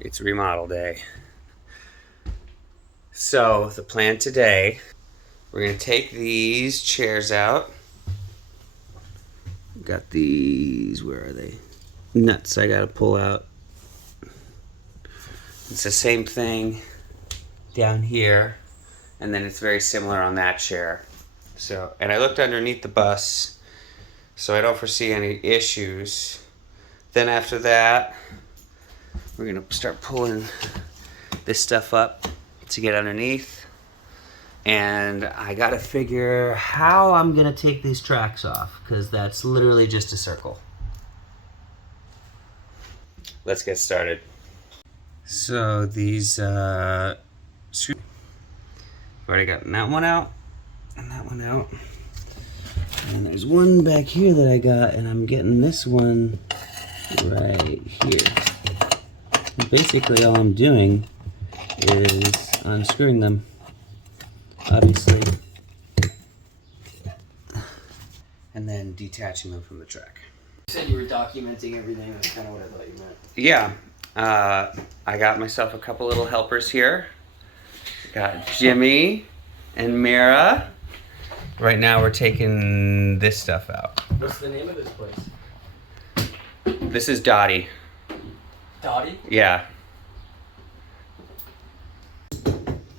It's remodel day. So the plan today, we're gonna take these chairs out. Got these, where are they? Nuts I gotta pull out. It's the same thing down here, and then it's very similar on that chair. So, and I looked underneath the bus, so I don't foresee any issues. Then after that, we're gonna start pulling this stuff up to get underneath. And I gotta figure how I'm gonna take these tracks off, because that's literally just a circle. Let's get started. So these screws, I've already gotten that one out and that one out. And there's one back here that I got, and I'm getting this one right here. And basically all I'm doing is unscrewing them, obviously, and then detaching them from the track. You said you were documenting everything. That's kind of what I thought you meant. Yeah, I got myself a couple little helpers here. Got Jimmy and Mira. Right now we're taking this stuff out. What's the name of this place? This is Dottie. Dottie? Yeah.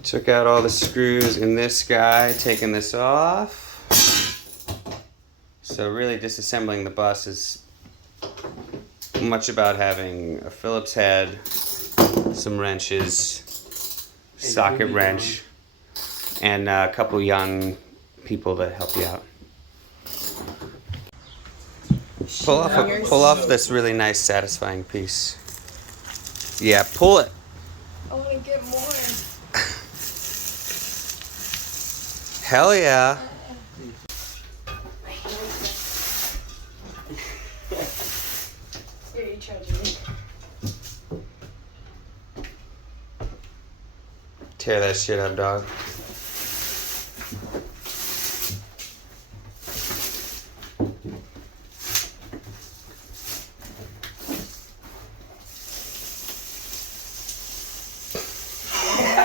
Took out all the screws in this guy, taking this off. So really disassembling the bus is much about having a Phillips head, some wrenches, socket wrench, and a couple young people to help you out. Pull off this really nice, satisfying piece. Yeah, pull it. I want to get more. Hell yeah. Here, you charge me. Tear that shit up, dog.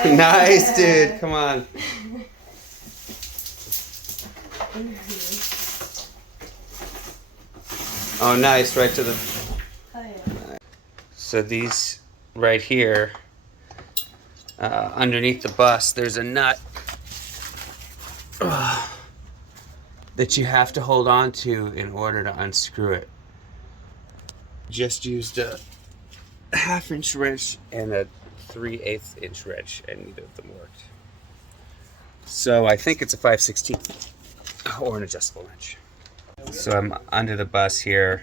Nice, dude. Come on. Oh, nice. Right to the... Oh, yeah. So these right here, underneath the bus, there's a nut that you have to hold on to in order to unscrew it. Just used a 1/2 inch wrench and a 3/8 inch wrench, and neither of them worked. So I think it's a 5/16 or an adjustable wrench. So I'm under the bus here.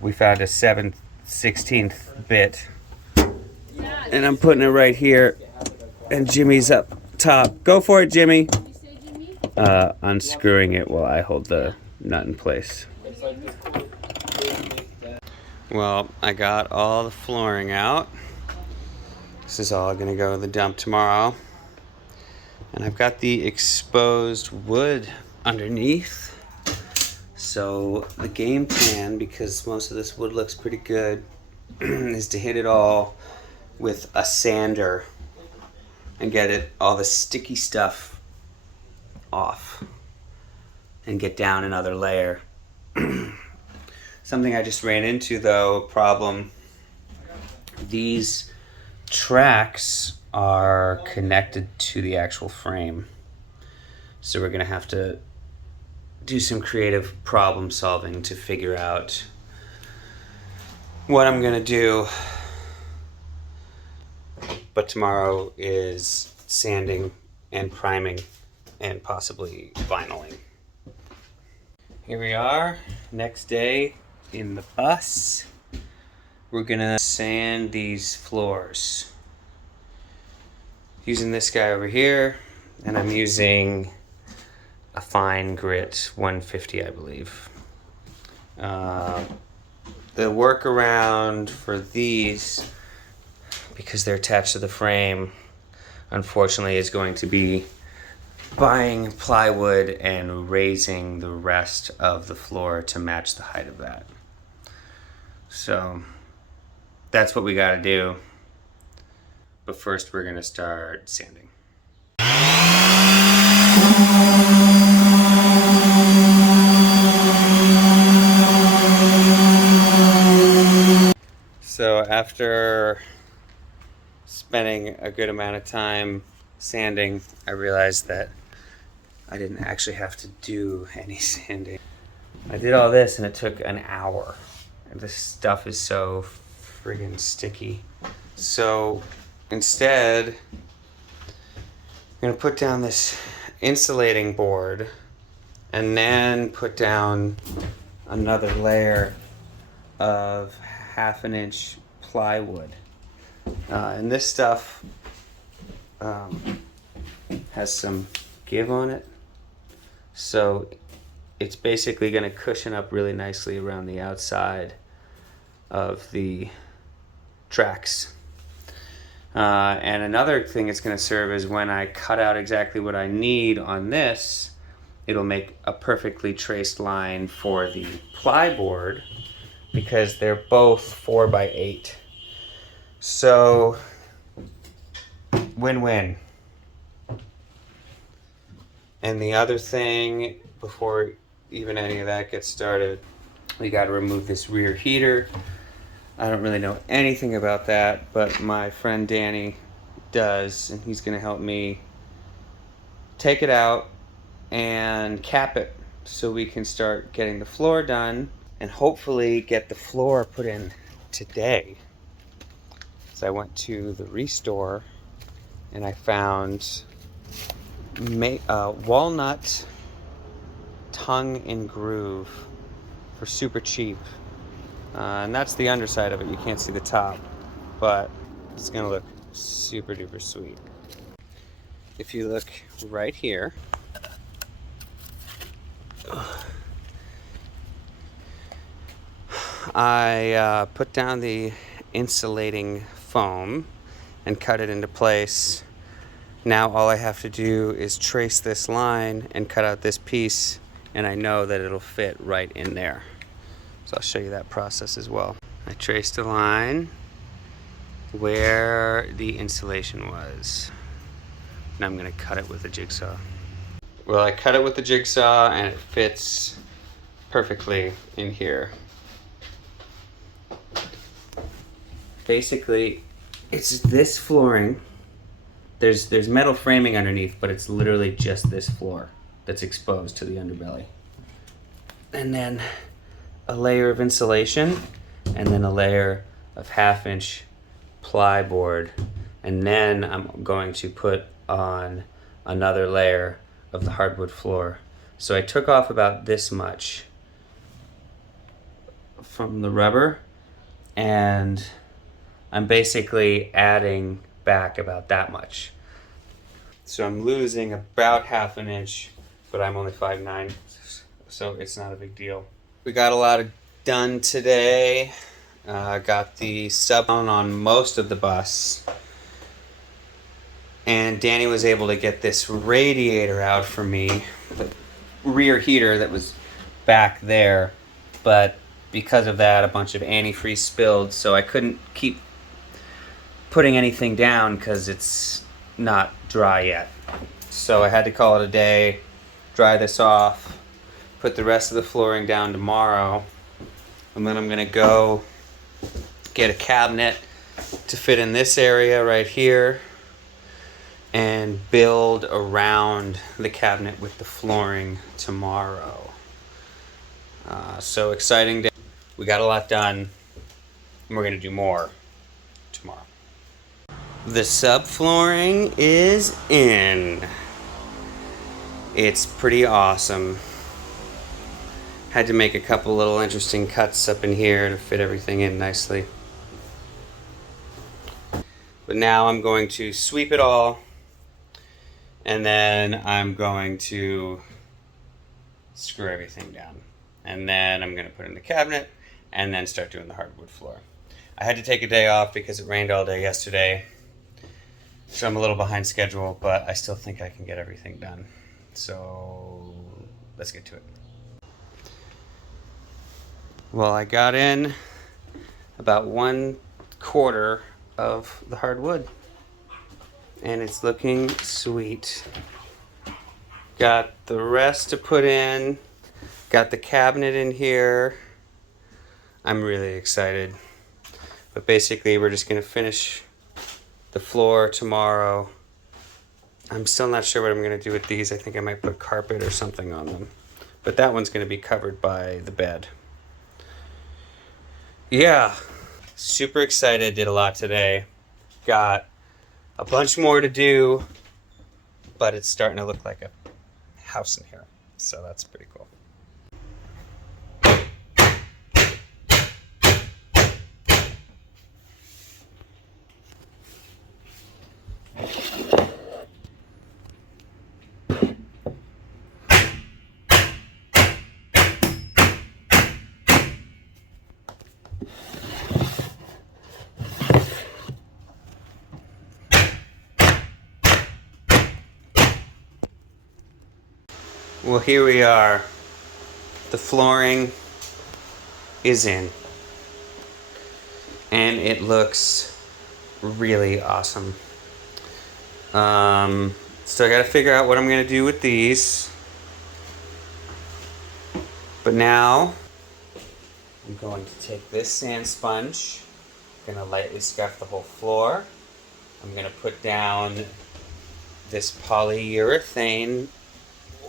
We found a 7/16 bit, and I'm putting it right here, and Jimmy's up top. Go for it, Jimmy. Unscrewing it while I hold the nut in place. Well, I got all the flooring out. This is all gonna go to the dump tomorrow. And I've got the exposed wood underneath. So the game plan, because most of this wood looks pretty good, is to hit it all with a sander and get all the sticky stuff off and get down another layer. Something I just ran into, though, problem. These tracks are connected to the actual frame. So we're gonna have to do some creative problem solving to figure out what I'm gonna do. But tomorrow is sanding and priming and possibly vinyling. Here we are, next day in the bus. We're gonna sand these floors using this guy over here, and I'm using a fine grit 150, I believe. The workaround for these, because they're attached to the frame, unfortunately is going to be buying plywood and raising the rest of the floor to match the height of that. So that's what we gotta do. But first we're gonna start sanding. So after spending a good amount of time sanding, I realized that I didn't actually have to do any sanding. I did all this and it took an hour. And this stuff is so friggin' sticky. So instead, I'm gonna put down this insulating board and then put down another layer of 1/2 inch plywood. And this stuff has some give on it. So it's basically going to cushion up really nicely around the outside of the tracks. And another thing it's going to serve is when I cut out exactly what I need on this, it'll make a perfectly traced line for the plyboard because they're both 4x8. So, win-win. And the other thing, before even any of that gets started, we got to remove this rear heater. I don't really know anything about that, but my friend Danny does, and he's going to help me take it out and cap it so we can start getting the floor done and hopefully get the floor put in today. So I went to the Restore and I found walnut tongue and groove for super cheap. And that's the underside of it. You can't see the top, but it's gonna look super duper sweet. If you look right here, I put down the insulating foam and cut it into place. Now all I have to do is trace this line and cut out this piece, and I know that it'll fit right in there. So I'll show you that process as well. I traced a line where the insulation was. And I'm gonna cut it with a jigsaw. Well, I cut it with the jigsaw and it fits perfectly in here. Basically, it's this flooring. There's metal framing underneath, but it's literally just this floor that's exposed to the underbelly. And then a layer of insulation, and then a layer of 1/2 inch plyboard. And then I'm going to put on another layer of the hardwood floor. So I took off about this much from the rubber, and I'm basically adding back about that much. So I'm losing about 1/2 inch, but I'm only 5'9", so it's not a big deal. We got a lot done today. Got the sub on most of the bus. And Danny was able to get this radiator out for me, the rear heater that was back there. But because of that, a bunch of antifreeze spilled, so I couldn't keep putting anything down because it's not dry yet. So I had to call it a day, dry this off, put the rest of the flooring down tomorrow, and then I'm gonna go get a cabinet to fit in this area right here and build around the cabinet with the flooring tomorrow. So exciting day. We got a lot done, and we're gonna do more tomorrow. The subflooring is in. It's pretty awesome. Had to make a couple little interesting cuts up in here to fit everything in nicely. But now I'm going to sweep it all, and then I'm going to screw everything down. And then I'm going to put in the cabinet and then start doing the hardwood floor. I had to take a day off because it rained all day yesterday. So I'm a little behind schedule, but I still think I can get everything done. So let's get to it. Well, I got in about 1/4 of the hardwood. And it's looking sweet. Got the rest to put in. Got the cabinet in here. I'm really excited. But basically, we're just gonna finish the floor tomorrow. I'm still not sure what I'm gonna do with these. I think I might put carpet or something on them. But that one's gonna be covered by the bed. Yeah, super excited. Did a lot today. Got a bunch more to do, but it's starting to look like a house in here. So that's pretty cool. Well, here we are. The flooring is in. And it looks really awesome. So I gotta figure out what I'm gonna do with these. But now, I'm going to take this sand sponge. I'm gonna lightly scuff the whole floor. I'm gonna put down this polyurethane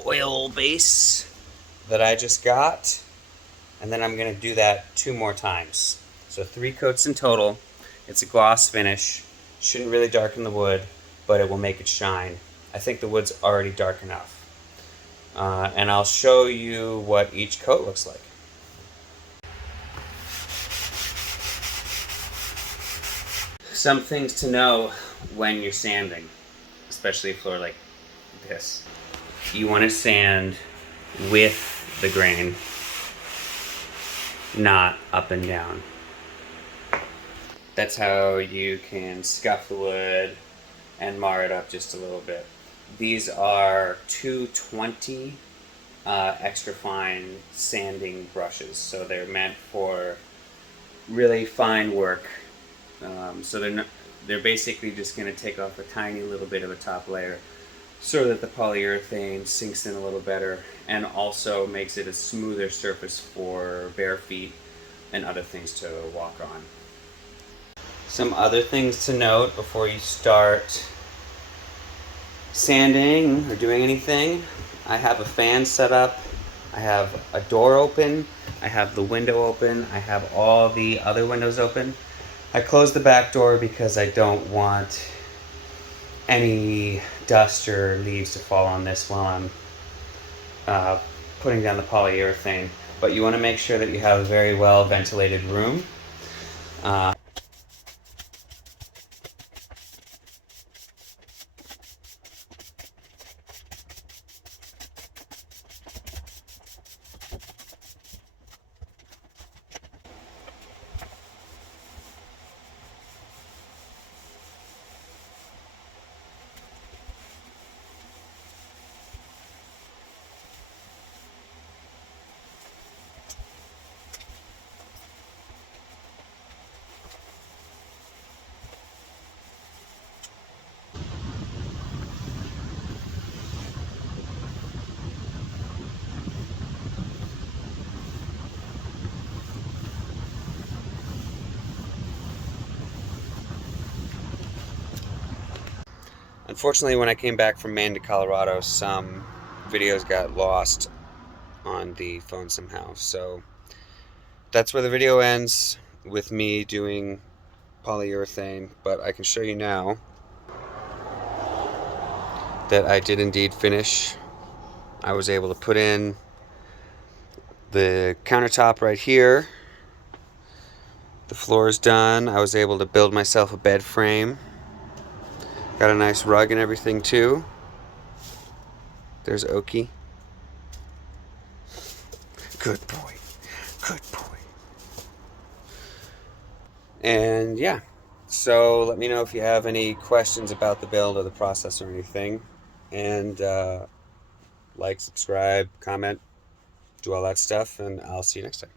oil base that I just got, and then I'm gonna do that 2 more times. So 3 coats in total. It's a gloss finish. Shouldn't really darken the wood, but it will make it shine. I think the wood's already dark enough. And I'll show you what each coat looks like. Some things to know when you're sanding, especially a floor like this. You want to sand with the grain, not up and down. That's how you can scuff the wood and mar it up just a little bit. These are 220 extra fine sanding brushes, so they're meant for really fine work. So they're basically just going to take off a tiny little bit of a top layer so that the polyurethane sinks in a little better and also makes it a smoother surface for bare feet and other things to walk on. Some other things to note before you start sanding or doing anything. I have a fan set up, I have a door open, I have the window open, I have all the other windows open. I closed the back door because I don't want any dust or leaves to fall on this while I'm putting down the polyurethane. But you want to make sure that you have a very well ventilated room. Unfortunately, when I came back from Maine to Colorado, some videos got lost on the phone somehow. So that's where the video ends, with me doing polyurethane. But I can show you now that I did indeed finish. I was able to put in the countertop right here. The floor is done. I was able to build myself a bed frame. Got a nice rug and everything too. There's Oki. Good boy. Good boy. And yeah. So let me know if you have any questions about the build or the process or anything. And like, subscribe, comment, do all that stuff, and I'll see you next time.